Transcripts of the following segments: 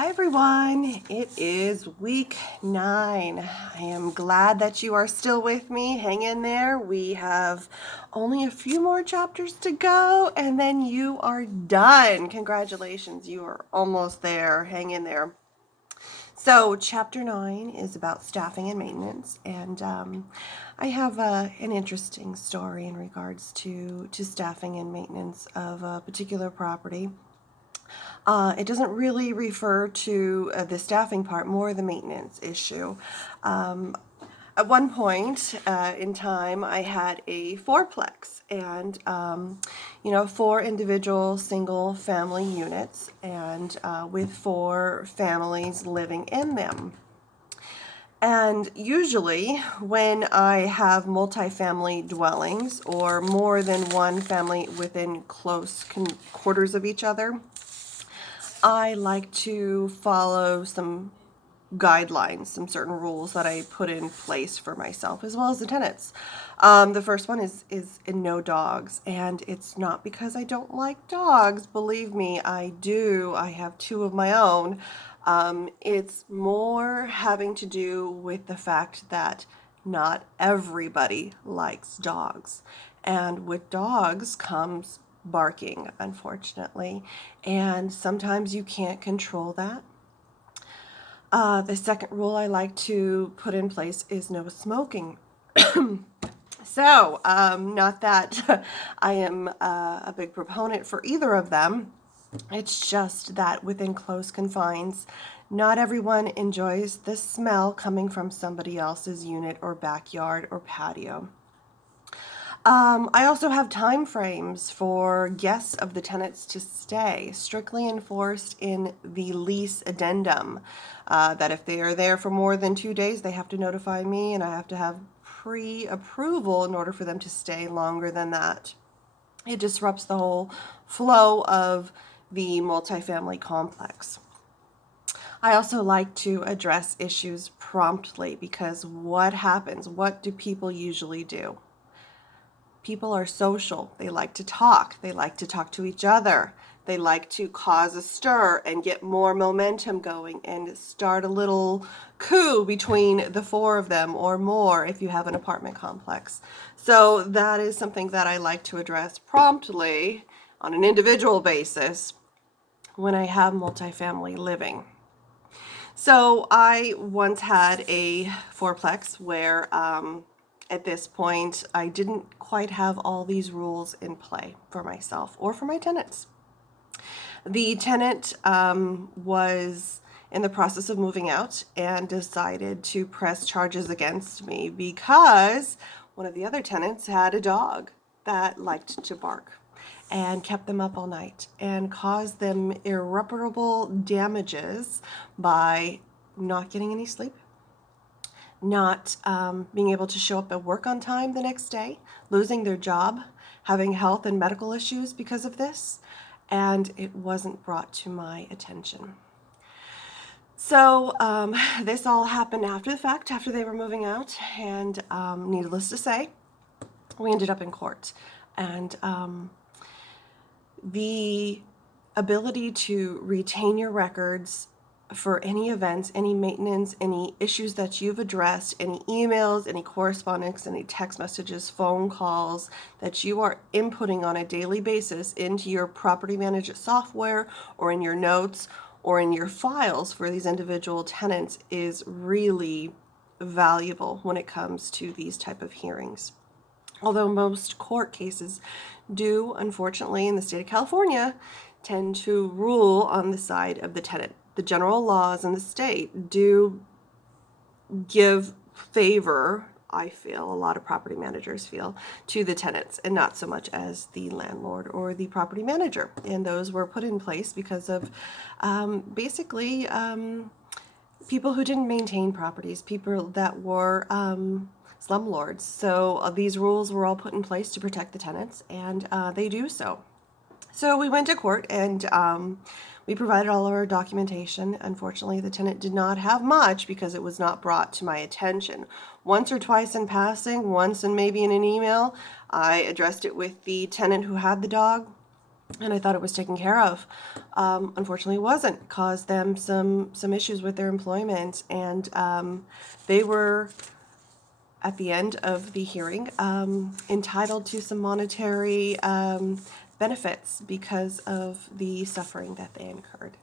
Hi everyone, it is week 9. I am glad that you are still with me. Hang in there. We have only a few more chapters to go and then you are done. Congratulations, you are almost there. Hang in there. So chapter 9 is about staffing and maintenance, and I have an interesting story in regards to staffing and maintenance of a particular property. It doesn't really refer to the staffing part, more the maintenance issue. At one point in time, I had a fourplex and, 4 individual single family units and with 4 families living in them. And usually when I have multifamily dwellings or more than one family within close quarters of each other, I like to follow some guidelines, some certain rules that I put in place for myself as well as the tenants. The first one is no dogs, and it's not because I don't like dogs. Believe me, I do. I have 2 of my own. It's more having to do with the fact that not everybody likes dogs, and with dogs comes barking, unfortunately, and sometimes you can't control that. The second rule I like to put in place is no smoking. So, not that I am a big proponent for either of them. It's just that within close confines, not everyone enjoys the smell coming from somebody else's unit or backyard or patio. I also have time frames for guests of the tenants to stay, strictly enforced in the lease addendum, that if they are there for more than 2 days, they have to notify me, and I have to have pre-approval in order for them to stay longer than that. It disrupts the whole flow of the multifamily complex. I also like to address issues promptly, because what happens? What do people usually do? People are social. They like to talk. They like to talk to each other. They like to cause a stir and get more momentum going and start a little coup between the 4 of them or more if you have an apartment complex. So that is something that I like to address promptly on an individual basis when I have multifamily living. So I once had a fourplex where at this point, I didn't quite have all these rules in play for myself or for my tenants. The tenant was in the process of moving out and decided to press charges against me because one of the other tenants had a dog that liked to bark and kept them up all night and caused them irreparable damages by not getting any sleep, not being able to show up at work on time the next day, losing their job, having health and medical issues because of this, and it wasn't brought to my attention. So this all happened after the fact, after they were moving out, and needless to say, we ended up in court. And the ability to retain your records for any events, any maintenance, any issues that you've addressed, any emails, any correspondence, any text messages, phone calls that you are inputting on a daily basis into your property management software or in your notes or in your files for these individual tenants is really valuable when it comes to these type of hearings. Although most court cases do, unfortunately, in the state of California, tend to rule on the side of the tenant. The general laws in the state do give favor, I feel, a lot of property managers feel, to the tenants and not so much as the landlord or the property manager. And those were put in place because of basically people who didn't maintain properties, people that were slumlords. So these rules were all put in place to protect the tenants, and they do so. So we went to court and we provided all of our documentation. Unfortunately, the tenant did not have much because it was not brought to my attention. Once or twice in passing, once and maybe in an email, I addressed it with the tenant who had the dog. and I thought it was taken care of. Unfortunately, it wasn't. Caused them some issues with their employment, and they were, at the end of the hearing, entitled to some monetary benefits because of the suffering that they incurred.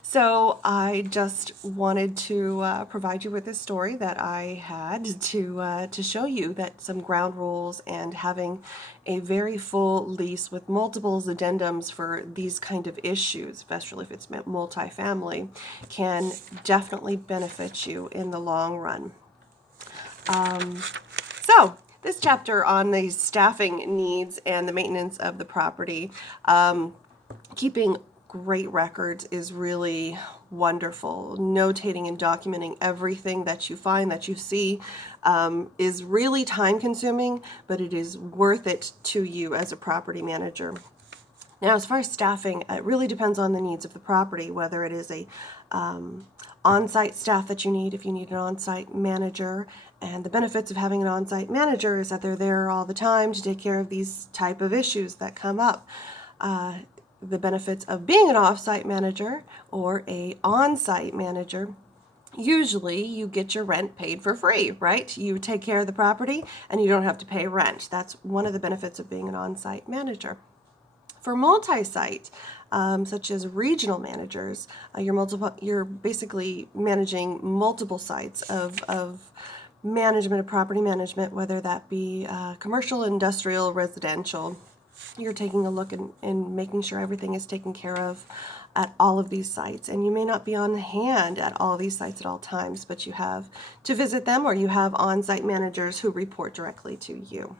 So I just wanted to provide you with this story that I had to show you that some ground rules and having a very full lease with multiple addendums for these kind of issues, especially if it's multifamily, can definitely benefit you in the long run. So this chapter on the staffing needs and the maintenance of the property, keeping great records is really wonderful. Notating and documenting everything that you find, that you see, is really time consuming, but it is worth it to you as a property manager. Now, as far as staffing, it really depends on the needs of the property, whether it is a on-site staff that you need, if you need an on-site manager. And the benefits of having an on-site manager is that they're there all the time to take care of these type of issues that come up. The benefits of being an off-site manager or a on-site manager, usually you get your rent paid for free, right? You take care of the property and you don't have to pay rent. That's one of the benefits of being an on-site manager. For multi-site, such as regional managers, you're basically managing multiple sites of management, of property management, whether that be commercial, industrial, residential. You're taking a look and making sure everything is taken care of at all of these sites. And you may not be on hand at all of these sites at all times, but you have to visit them, or you have on-site managers who report directly to you.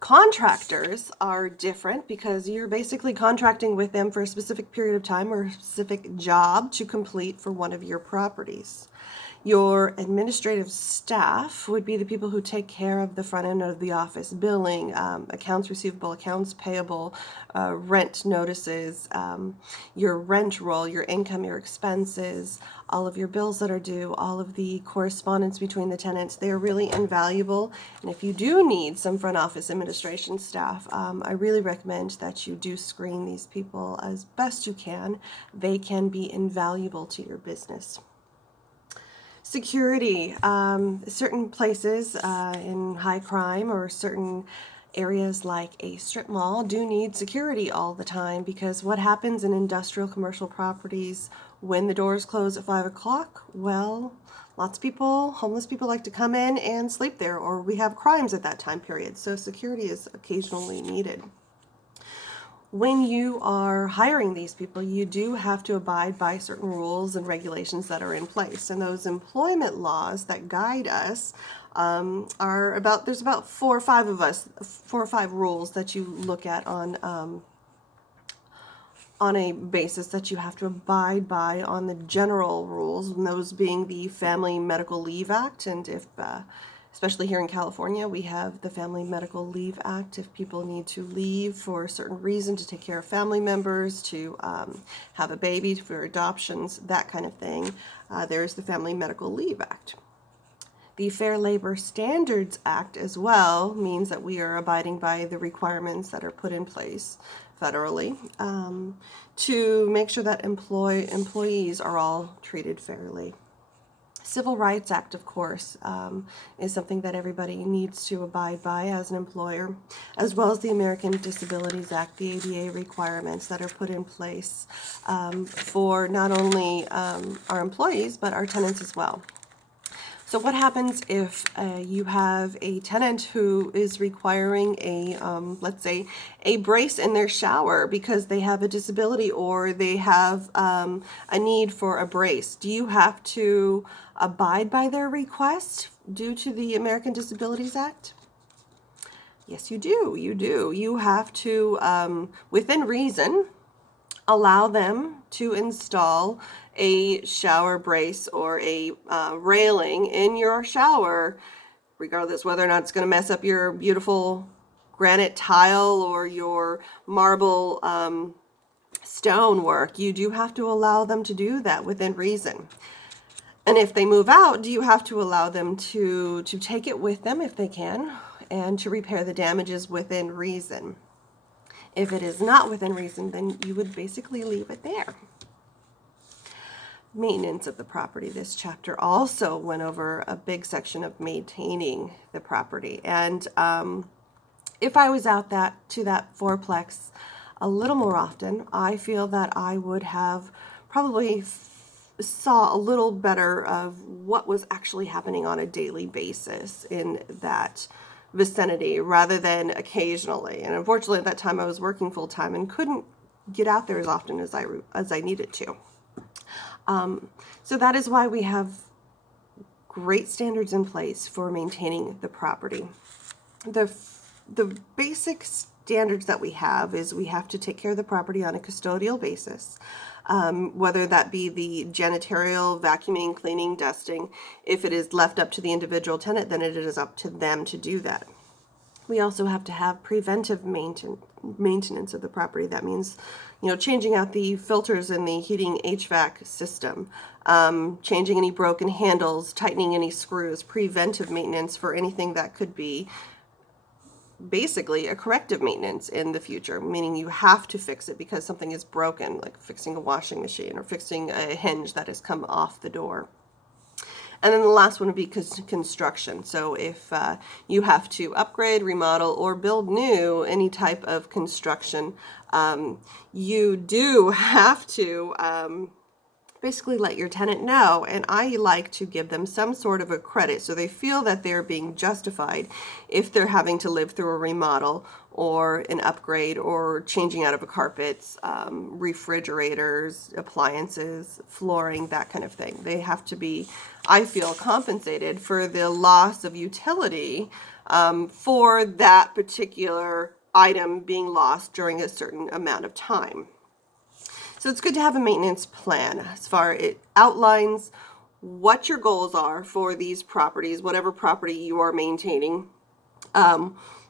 Contractors are different because you're basically contracting with them for a specific period of time or a specific job to complete for one of your properties. Your administrative staff would be the people who take care of the front end of the office, billing, accounts receivable, accounts payable, rent notices, your rent roll, your income, your expenses, all of your bills that are due, all of the correspondence between the tenants. They are really invaluable. And if you do need some front office administration staff, I really recommend that you do screen these people as best you can. They can be invaluable to your business. Security. Certain places in high crime or certain areas like a strip mall do need security all the time, because what happens in industrial commercial properties when the doors close at 5 o'clock? Well, lots of people, homeless people, like to come in and sleep there, or we have crimes at that time period, so security is occasionally needed. When you are hiring these people, you do have to abide by certain rules and regulations that are in place. And those employment laws that guide us there's about 4 or 5 rules that you look at on a basis that you have to abide by on the general rules, and those being the Family Medical Leave Act. And if especially here in California, we have the Family Medical Leave Act. If people need to leave for a certain reason, to take care of family members, to have a baby, for adoptions, that kind of thing, there's the Family Medical Leave Act. The Fair Labor Standards Act as well means that we are abiding by the requirements that are put in place federally to make sure that employees are all treated fairly. Civil Rights Act, of course, is something that everybody needs to abide by as an employer, as well as the American Disabilities Act, the ADA requirements that are put in place for not only our employees, but our tenants as well. So what happens if you have a tenant who is requiring let's say, a brace in their shower because they have a disability, or they have a need for a brace? Do you have to abide by their request due to the American Disabilities Act? Yes, you do. You do. You have to, within reason, allow them to install a shower brace or a railing in your shower, regardless whether or not it's going to mess up your beautiful granite tile or your marble stonework. You do have to allow them to do that within reason. And if they move out, do you have to allow them to take it with them if they can, and to repair the damages within reason? If it is not within reason, then you would basically leave it there. Maintenance of the property. This chapter also went over a big section of maintaining the property. And if I was out to that fourplex a little more often, I feel that I would have probably saw a little better of what was actually happening on a daily basis in that vicinity rather than occasionally. And unfortunately, at that time, I was working full time and couldn't get out there as often as I needed to. So that is why we have great standards in place for maintaining the property. The basic standards that we have is we have to take care of the property on a custodial basis, whether that be the janitorial, vacuuming, cleaning, dusting. If it is left up to the individual tenant, then it is up to them to do that. We also have to have preventive maintenance of the property. That means, changing out the filters in the heating HVAC system, changing any broken handles, tightening any screws, preventive maintenance for anything that could be basically a corrective maintenance in the future, meaning you have to fix it because something is broken, like fixing a washing machine or fixing a hinge that has come off the door. And then the last one would be construction. So if you have to upgrade, remodel, or build new, any type of construction, you do have to basically let your tenant know. And I like to give them some sort of a credit so they feel that they're being justified if they're having to live through a remodel or an upgrade or changing out of a carpets, refrigerators, appliances, flooring, that kind of thing. They have to be, I feel, compensated for the loss of utility for that particular item being lost during a certain amount of time. So it's good to have a maintenance plan as far it outlines what your goals are for these properties, whatever property you are maintaining,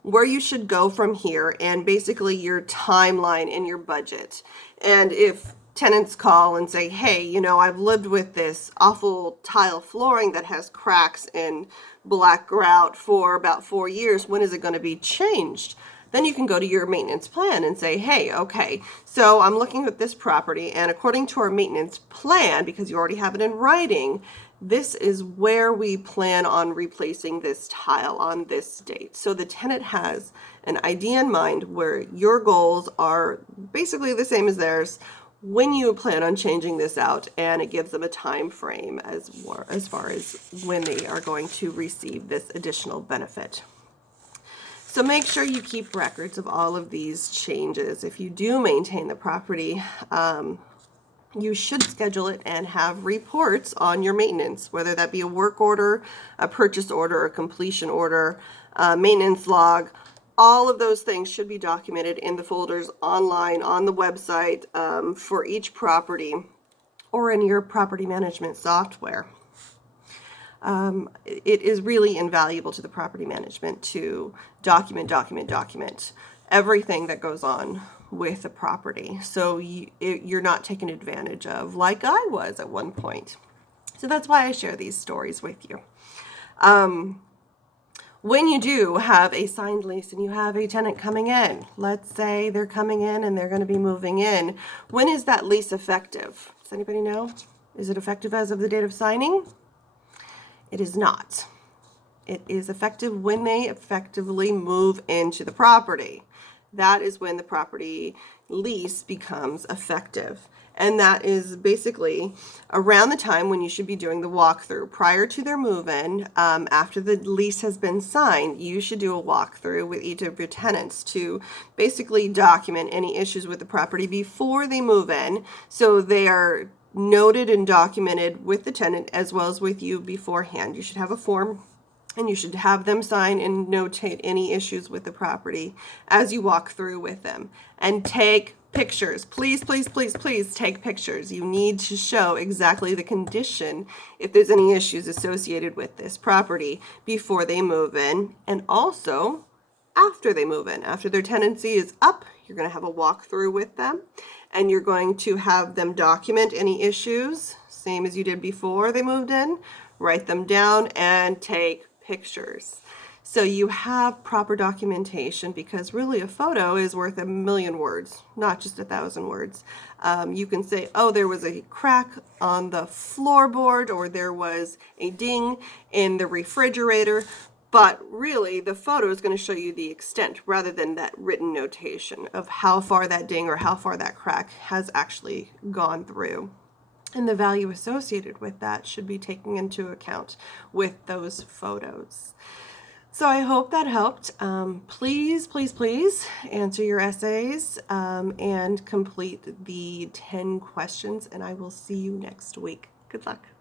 where you should go from here, and basically your timeline and your budget. And if tenants call and say, hey, I've lived with this awful tile flooring that has cracks and black grout for about 4 years, when is it going to be changed? Then you can go to your maintenance plan and say, hey, okay, so I'm looking at this property, and according to our maintenance plan, because you already have it in writing, this is where we plan on replacing this tile on this date. So the tenant has an idea in mind where your goals are basically the same as theirs when you plan on changing this out, and it gives them a time frame as far as when they are going to receive this additional benefit. So make sure you keep records of all of these changes. If you do maintain the property, you should schedule it and have reports on your maintenance, whether that be a work order, a purchase order, a completion order, maintenance log. All of those things should be documented in the folders online on the website for each property or in your property management software. It is really invaluable to the property management to document everything that goes on with the property, so you're not taken advantage of like I was at one point. So that's why I share these stories with you. When you do have a signed lease and you have a tenant coming in, let's say they're coming in and they're going to be moving in, when is that lease effective? Does anybody know? Is it effective as of the date of signing? It is not. It is effective when they effectively move into the property. That is when the property lease becomes effective. And that is basically around the time when you should be doing the walkthrough. Prior to their move-in, after the lease has been signed, you should do a walkthrough with each of your tenants to basically document any issues with the property before they move in, so they are noted and documented with the tenant as well as with you beforehand. You should have a form and you should have them sign and notate any issues with the property as you walk through with them. And take pictures. Please, please, please, please take pictures. You need to show exactly the condition if there's any issues associated with this property before they move in, and also after they move in. After their tenancy is up, you're going to have a walkthrough with them, and you're going to have them document any issues, same as you did before they moved in, write them down, and take pictures. So you have proper documentation, because really a photo is worth 1,000,000 words, not just 1,000 words. You can say, oh, there was a crack on the floorboard, or there was a ding in the refrigerator, but really the photo is going to show you the extent rather than that written notation of how far that ding or how far that crack has actually gone through. And the value associated with that should be taken into account with those photos. So I hope that helped. Please, please, please answer your essays and complete the 10 questions, and I will see you next week. Good luck.